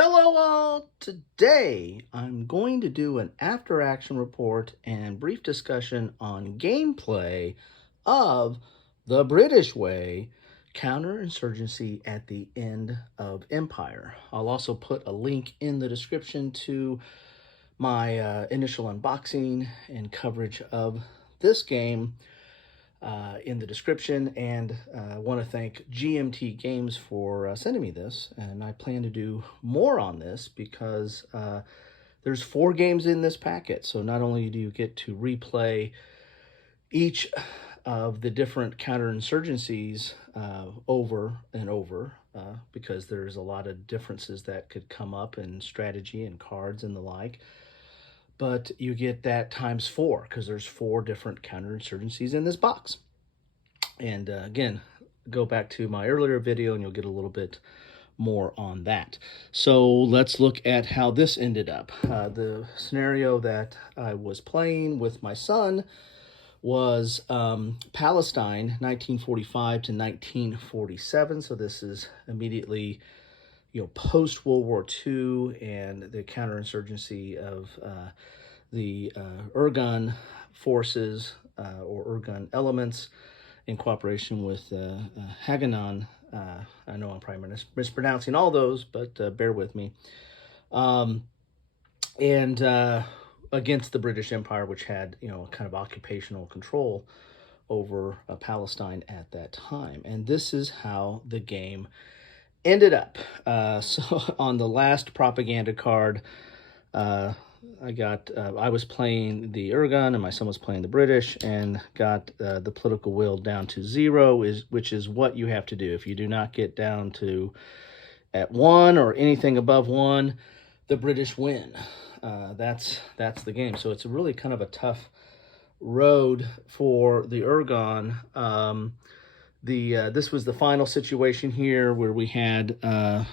Hello all! Today I'm going to do an after action report and brief discussion on gameplay of the British Way Counterinsurgency at the End of Empire. I'll also put a link in the description to my initial unboxing and coverage of this game in the description, and I want to thank GMT Games for sending me this, and I plan to do more on this because there's 4 games in this packet, so not only do you get to replay each of the different counterinsurgencies over and over, because there's a lot of differences that could come up in strategy and cards and the like, but you get that times 4 because there's 4 different counterinsurgencies in this box. And again, go back to my earlier video and you'll get a little bit more on that. So let's look at how this ended up. The scenario that I was playing with my son was Palestine, 1945 to 1947. So this is immediately, post World War II and the counterinsurgency of the Irgun forces or Irgun elements in cooperation with Haganah. I know I'm probably mispronouncing all those, but bear with me. And against the British Empire, which had, kind of occupational control over Palestine at that time. And this is how the game ended up. So on the last propaganda card, I was playing the Irgun and my son was playing the British, and got the political will down to 0, which is what you have to do. If you do not get down to at 1 or anything above 1, the British win. That's the game. So it's really kind of a tough road for the Irgun. This was the final situation here where we had a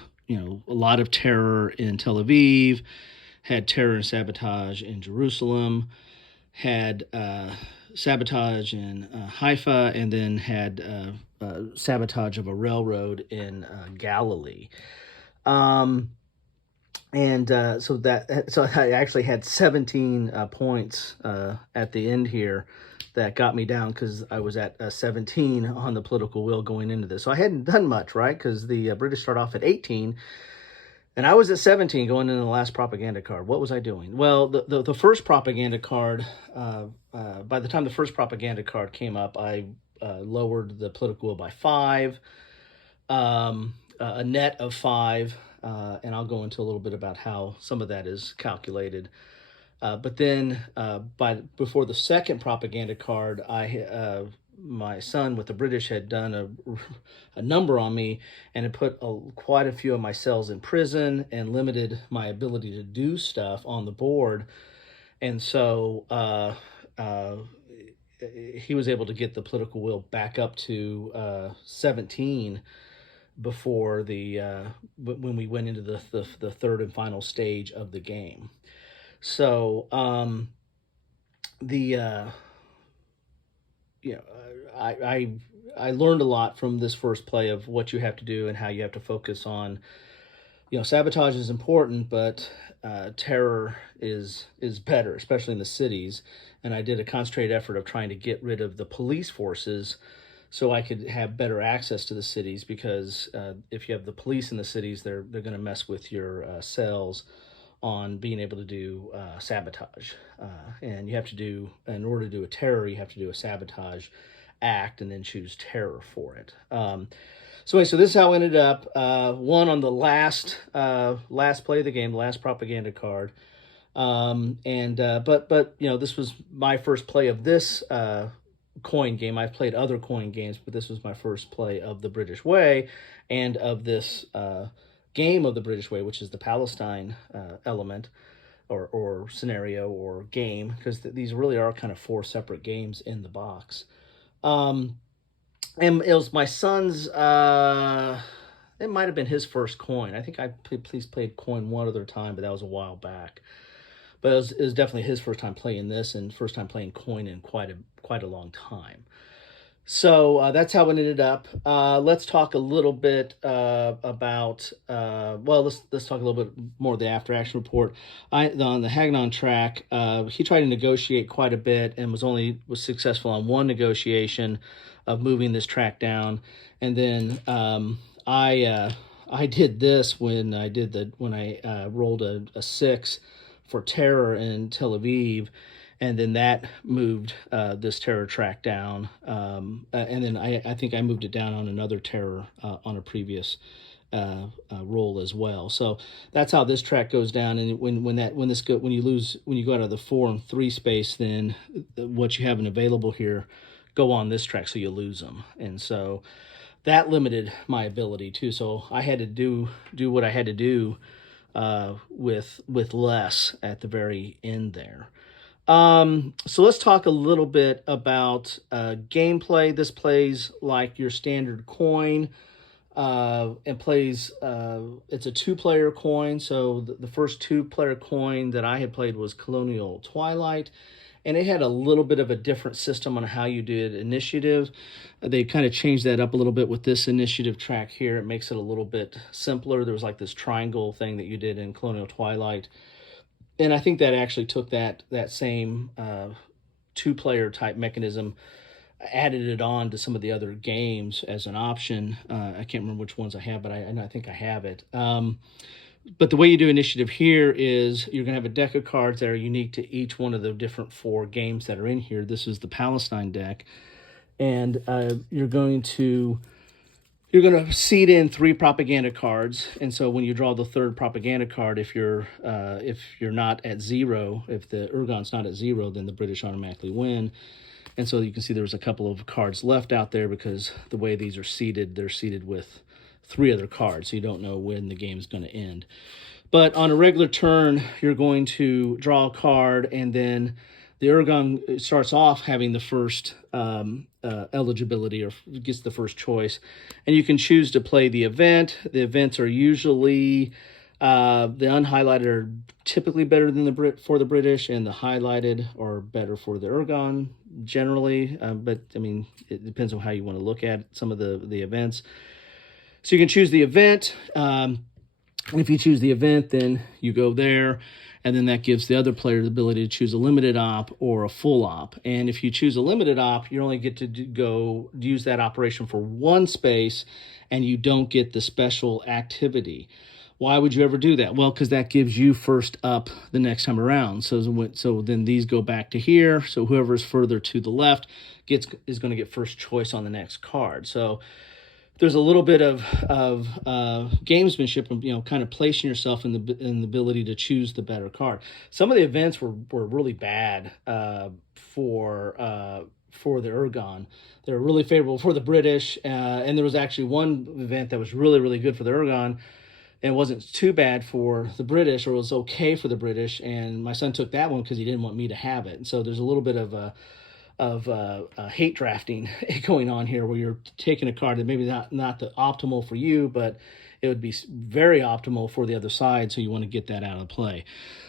lot of terror in Tel Aviv, had terror and sabotage in Jerusalem, had sabotage in Haifa, and then had sabotage of a railroad in Galilee. So I actually had 17 points at the end here that got me down because I was at 17 on the political will going into this. So I hadn't done much, right? Because the British start off at 18, and I was at 17 going into the last propaganda card. What was I doing? Well, the first propaganda card, by the time the first propaganda card came up, I lowered the political will by 5, a net of 5, and I'll go into a little bit about how some of that is calculated. But then before the second propaganda card, my son with the British had done a number on me and had put quite a few of my cells in prison and limited my ability to do stuff on the board. And so he was able to get the political will back up to 17 before when we went into the third and final stage of the game. So I learned a lot from this first play of what you have to do and how you have to focus on. Sabotage is important, but terror is better, especially in the cities. And I did a concentrated effort of trying to get rid of the police forces so I could have better access to the cities, because if you have the police in the cities, they're going to mess with your cells on being able to do sabotage. And you have to do, in order to do a terror, you have to do a sabotage act and then choose terror for it. So this is how it ended up. Won on the last play of the game, the last propaganda card. But this was my first play of this coin game. I've played other coin games, but this was my first play of the British Way and of this game of the British Way, which is the Palestine element or scenario or game, because these really are kind of 4 separate games in the box. And it was my son's, it might have been his first coin. I think I played coin one other time, but that was a while back. But it was definitely his first time playing this and first time playing coin in quite a long time. So that's how it ended up. Let's talk a little bit about. Let's talk a little bit more of the after action report. On the Hagnon track, he tried to negotiate quite a bit and was successful on one negotiation of moving this track down, and then I did this when I rolled a 6 for terror in Tel Aviv, and then that moved this terror track down, and then I think I moved it down on another terror on a previous roll as well. So that's how this track goes down. And when you go out of the 4 and 3 space, then what you have available here go on this track, so you lose them. And so that limited my ability too. So I had to do what I had to do with less at the very end there. So let's talk a little bit about gameplay. This plays like your standard coin. And plays, it's a 2-player coin. So the first 2-player coin that I had played was Colonial Twilight, and it had a little bit of a different system on how you did initiative. They kind of changed that up a little bit with this initiative track here. It makes it a little bit simpler. There was like this triangle thing that you did in Colonial Twilight, and I think that actually took that same 2-player type mechanism, added it on to some of the other games as an option. I can't remember which ones I have, but I think I have it. But the way you do initiative here is you're going to have a deck of cards that are unique to each one of the different 4 games that are in here. This is the Palestine deck, and you're going to seed in 3 propaganda cards. And so when you draw the 3rd propaganda card, if you're not at 0, if the Urgon's not at 0, then the British automatically win. And so you can see there's a couple of cards left out there because the way these are seeded, they're seeded with 3 other cards, so you don't know when the game's going to end. But on a regular turn, you're going to draw a card, and then the Urgon starts off having the first eligibility, or gets the first choice, and you can choose to play the event. The events are usually the unhighlighted are typically better than for the British, and the highlighted are better for the Urgon generally. But I mean, it depends on how you want to look at some of the events. So you can choose the event. If you choose the event, then you go there, and then that gives the other player the ability to choose a limited op or a full op. And if you choose a limited op, you only get to use that operation for 1 space, and you don't get the special activity. Why would you ever do that? Well, because that gives you first up the next time around. So then these go back to here. So whoever's further to the left is going to get first choice on the next card. So there's a little bit of gamesmanship, and kind of placing yourself in the ability to choose the better card. Some of the events were really bad for the Urgon. They were really favorable for the British, and there was actually one event that was really, really good for the Urgon, and it wasn't too bad for the British, or it was okay for the British. And my son took that one because he didn't want me to have it. And so there's a little bit of hate drafting going on here, where you're taking a card that maybe not the optimal for you, but it would be very optimal for the other side. So you want to get that out of play.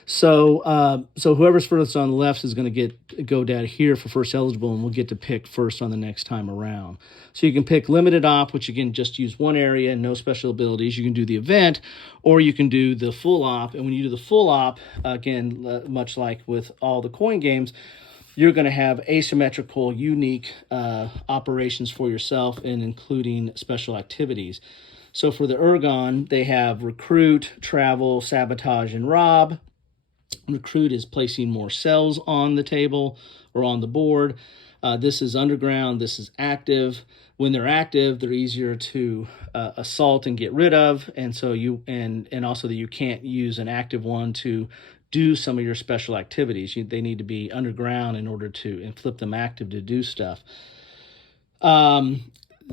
So whoever's first on the left is going to go down here for first eligible, and we'll get to pick first on the next time around. So you can pick limited op, which you can just use 1 area and no special abilities. You can do the event, or you can do the full op. And when you do the full op, again, much like with all the coin games, you're going to have asymmetrical, unique operations for yourself, and including special activities. So for the Urgon, they have recruit, travel, sabotage, and rob. Recruit is placing more cells on the table or on the board. This is underground. This is active. When they're active, they're easier to assault and get rid of, and so and also that you can't use an active one to do some of your special activities. They need to be underground in order to flip them active to do stuff.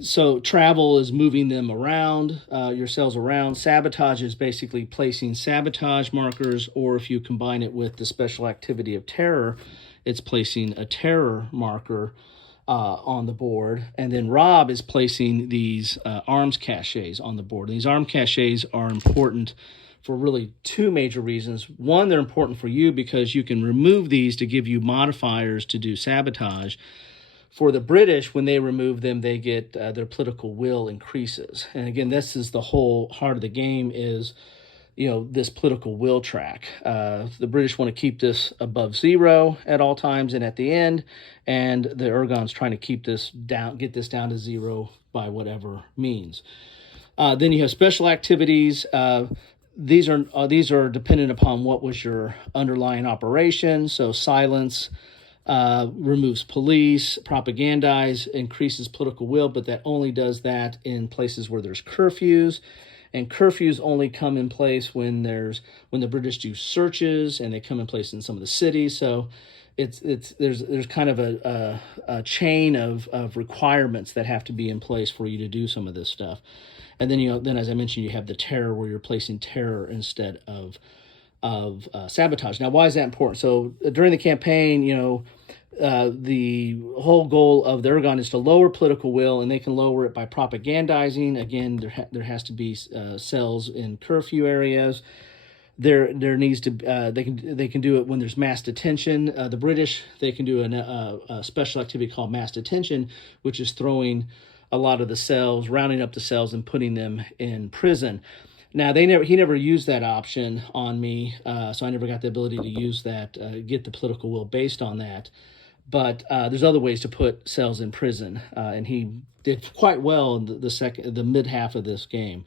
So travel is moving them around, your cells around. Sabotage is basically placing sabotage markers, or if you combine it with the special activity of terror, it's placing a terror marker on the board. And then rob is placing these arms caches on the board. And these arm caches are important for really 2 major reasons. One, they're important for you because you can remove these to give you modifiers to do sabotage. For the British, when they remove them, they get their political will increases. And again, this is the whole heart of the game is, this political will track. The British want to keep this above zero at all times and at the end, and the Ergon's trying to keep this down, get this down to zero by whatever means. Then you have special activities. These are dependent upon what was your underlying operation. So silence removes police, propagandize increases political will, but that only does that in places where there's curfews. And curfews only come in place when the British do searches, and they come in place in some of the cities. So there's kind of a chain of requirements that have to be in place for you to do some of this stuff. And then as I mentioned, you have the terror, where you're placing terror instead of sabotage. Now, why is that important? So during the campaign, the whole goal of the Ergon is to lower political will, and they can lower it by propagandizing. Again, there has to be cells in curfew areas. There needs to they can do it when there's mass detention. The British, they can do a special activity called mass detention, which is throwing a lot of the cells, rounding up the cells, and putting them in prison. Now, he never used that option on me, so I never got the ability to use that, get the political will based on that. But there's other ways to put cells in prison, and he did quite well in the mid half of this game,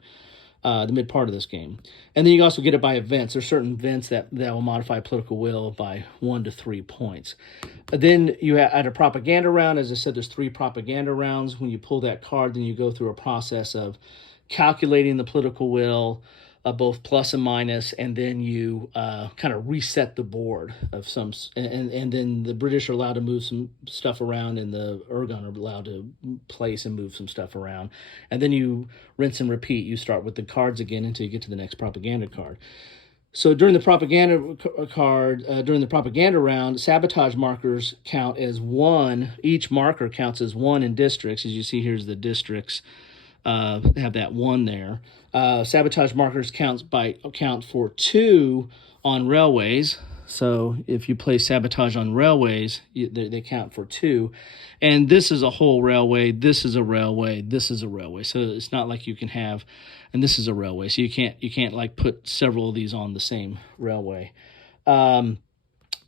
the mid part of this game. And then you also get it by events. There's certain events that will modify political will by 1 to 3 points. Then you add a propaganda round. As I said, there's 3 propaganda rounds. When you pull that card, then you go through a process of calculating the political will, both plus and minus, and then you kind of reset the board of some, and then the British are allowed to move some stuff around, and the Ergon are allowed to place and move some stuff around, and then you rinse and repeat. You start with the cards again until you get to the next propaganda card. So during the propaganda round, sabotage markers count as 1. Each marker counts as 1 in districts. As you see, here's the districts. Have that 1 there. Sabotage markers count for 2 on railways. So if you place sabotage on railways, they count for 2. And this is a whole railway. This is a railway. This is a railway. So it's not like you can have, and this is a railway. So you can't like put several of these on the same railway. And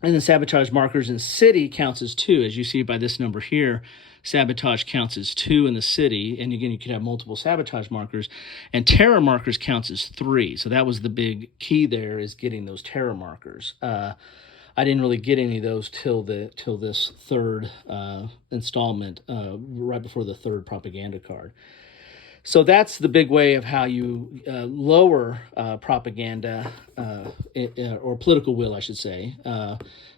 then sabotage markers in city counts as 2, as you see by this number here. Sabotage counts as 2 in the city, and again, you could have multiple sabotage markers, and terror markers counts as 3. So that was the big key there, is getting those terror markers. I didn't really get any of those till this third installment, right before the third propaganda card. So that's the big way of how you lower propaganda or political will, I should say.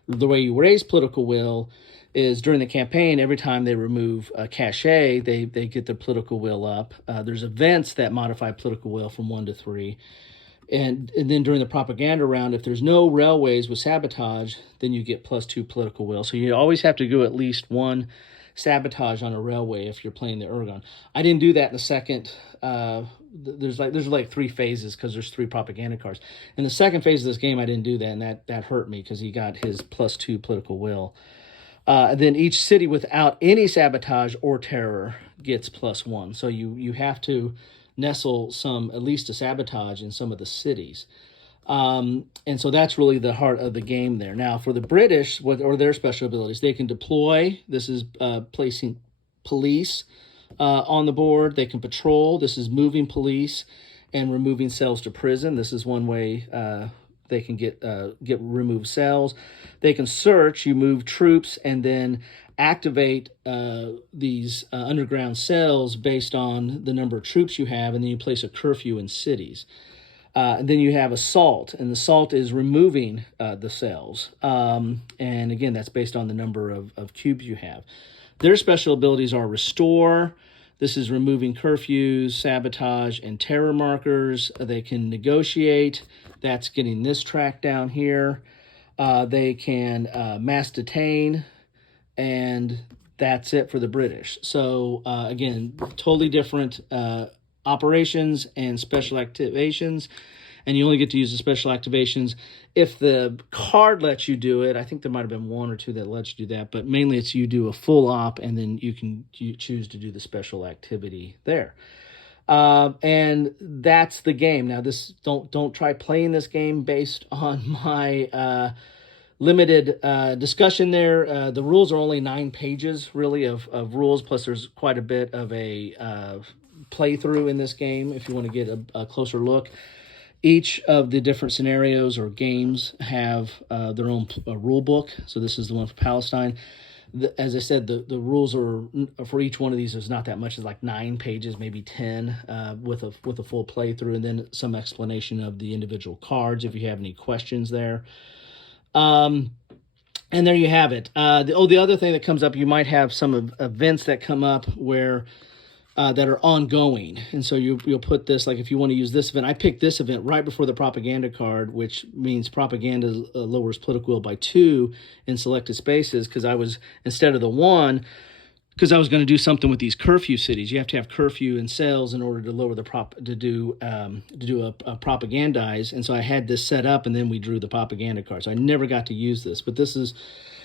The way you raise political will is during the campaign. Every time they remove a cache, they get their political will up. There's events that modify political will from 1 to 3. And then during the propaganda round, if there's no railways with sabotage, then you get +2 political will. So you always have to go at least 1 sabotage on a railway if you're playing the Ergon. I didn't do that in the second. There's like 3 phases because there's 3 propaganda cards. In the second phase of this game, I didn't do that, and that hurt me because he got his +2 political will. Then each city without any sabotage or terror gets +1. So you have to nestle at least a sabotage in some of the cities. And so that's really the heart of the game there. Now, for the British, or their special abilities, they can deploy. This is placing police on the board. They can patrol. This is moving police and removing cells to prison. This is one way they can get removed cells. They can search. You move troops and then activate these underground cells based on the number of troops you have, and then you place a curfew in cities. And then you have assault, and assault is removing the cells. And again, that's based on the number of cubes you have. Their special abilities are restore. This is removing curfews, sabotage, and terror markers. They can negotiate. That's getting this track down here. They can mass detain, and that's it for the British. So again, totally different operations and special activations. and you only get to use the special activations if the card lets you do it. I think there might have been one or two that lets you do that, but mainly it's you do a full op, and then you choose to do the special activity there. And that's the game. Now, this don't try playing this game based on my limited discussion there. The rules are only 9 pages, really, of rules, plus there's quite a bit of a playthrough in this game if you want to get a closer look. Each of the different scenarios or games have their own rule book. So this is the one for Palestine. As I said, the rules are for each one of these is not that much. It's like 9 pages, maybe 10, with a full playthrough, and then some explanation of the individual cards if you have any questions there. And there you have it. The other thing that comes up, you might have some events that come up where that are ongoing, and so you'll put this, like if you want to use this event. I picked this event right before the propaganda card, which means propaganda lowers political will by 2 in selected spaces, because I was, instead of the 1, because I was going to do something with these curfew cities. You have to have curfew and sales in order to lower the to do a propagandize, and so I had this set up, and then we drew the propaganda card. So I never got to use this, but this is.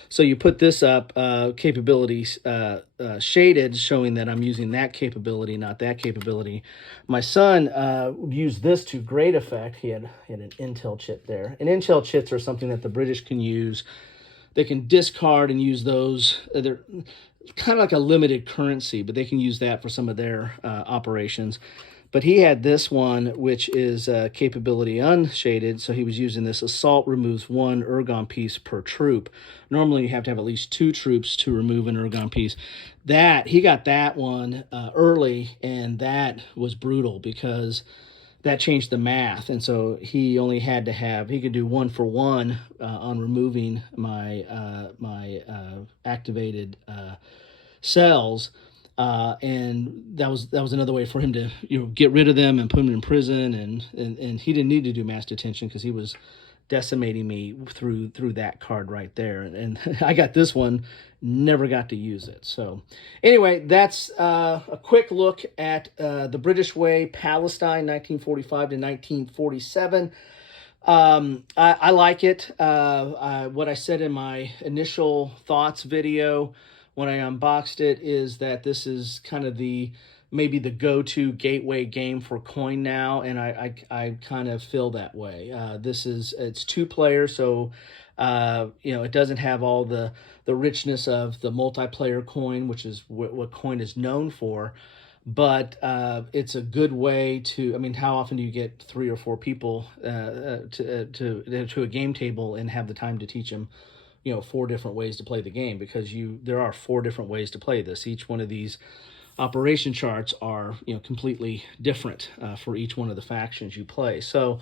So you put this up, capabilities shaded, showing that I'm using that capability, not that capability. My son used this to great effect. He had an Intel chip there. And Intel chips are something that the British can use. They can discard and use those. They're kind of like a limited currency, but they can use that for some of their operations. But he had this one, which is capability unshaded, so he was using this. Assault removes 1 ergon piece per troop. Normally, you have to have at least 2 troops to remove an ergon piece. He got that one early, and that was brutal because that changed the math. And so he only had to have, he could do 1 for 1 on removing my activated cells. And that was another way for him to get rid of them and put them in prison, and he didn't need to do mass detention because he was decimating me through that card right there. And I got this one, never got to use it. So anyway, that's a quick look at the British Way, Palestine, 1945 to 1947. I like it. What I said in my initial thoughts video when I unboxed it is that this is kind of maybe the go-to gateway game for coin now, and I kind of feel that way. It's 2 players, so it doesn't have all the richness of the multiplayer coin, which is what coin is known for. But it's a good way to. I mean, how often do you get 3 or 4 people to a game table and have the time to teach them 4 different ways to play the game? Because there are 4 different ways to play this. Each one of these operation charts are completely different for each one of the factions you play. So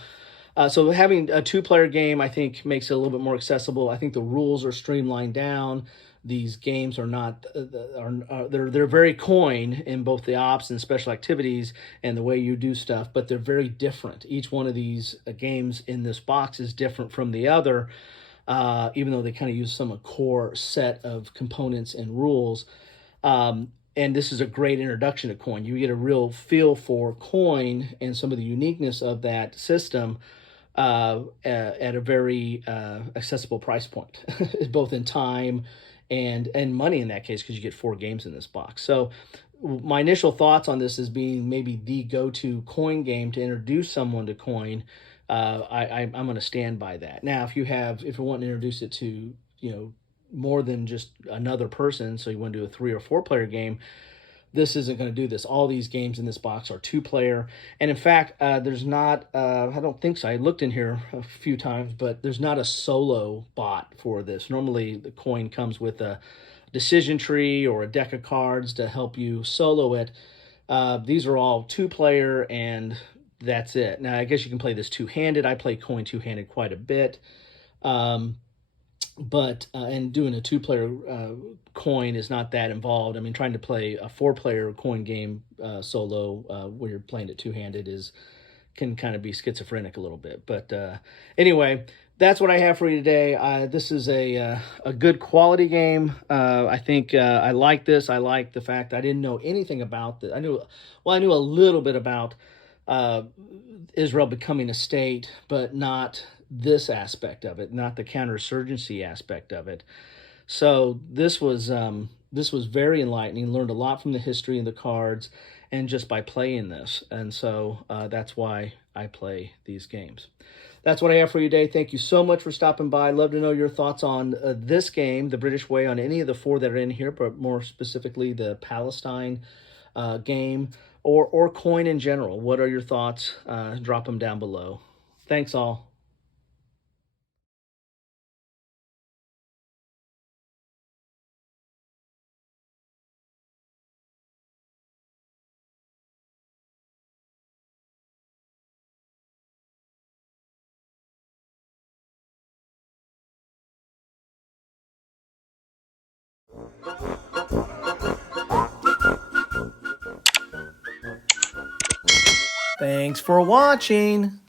having a 2-player game, I think, makes it a little bit more accessible. I think the rules are streamlined down. These games are not they're very coin in both the ops and special activities and the way you do stuff, but they're very different. Each one of these games in this box is different from the other. Even though they kind of use some core set of components and rules. And this is a great introduction to coin. You get a real feel for coin and some of the uniqueness of that system at a very accessible price point, both in time and money in that case, because you get 4 games in this box. So my initial thoughts on this is being maybe the go-to coin game to introduce someone to coin. I'm going to stand by that. Now, if you want to introduce it to, more than just another person, so you want to do a 3 or 4 player game, this isn't going to do this. All these games in this box are 2-player. And in fact, there's not, I don't think so. I looked in here a few times, but there's not a solo bot for this. Normally the coin comes with a decision tree or a deck of cards to help you solo it. These are all 2-player, and that's it. Now, I guess you can play this 2-handed. I play coin 2-handed quite a bit. But doing a 2-player coin is not that involved. I mean, trying to play a 4-player coin game solo where you're playing it 2-handed can kind of be schizophrenic a little bit. But anyway, that's what I have for you today. This is a good quality game. I think I like this. I like the fact I didn't know anything about this. I knew a little bit about uh, Israel becoming a state, but not this aspect of it, not the counterinsurgency aspect of it. So this was very enlightening. Learned a lot from the history and the cards, and just by playing this. And so that's why I play these games. That's what I have for you today. Thank you so much for stopping by. Love to know your thoughts on this game, the British Way, on any of the four that are in here, but more specifically the Palestine game or coin in general. What are your thoughts? Drop them down below. Thanks all. Thanks for watching.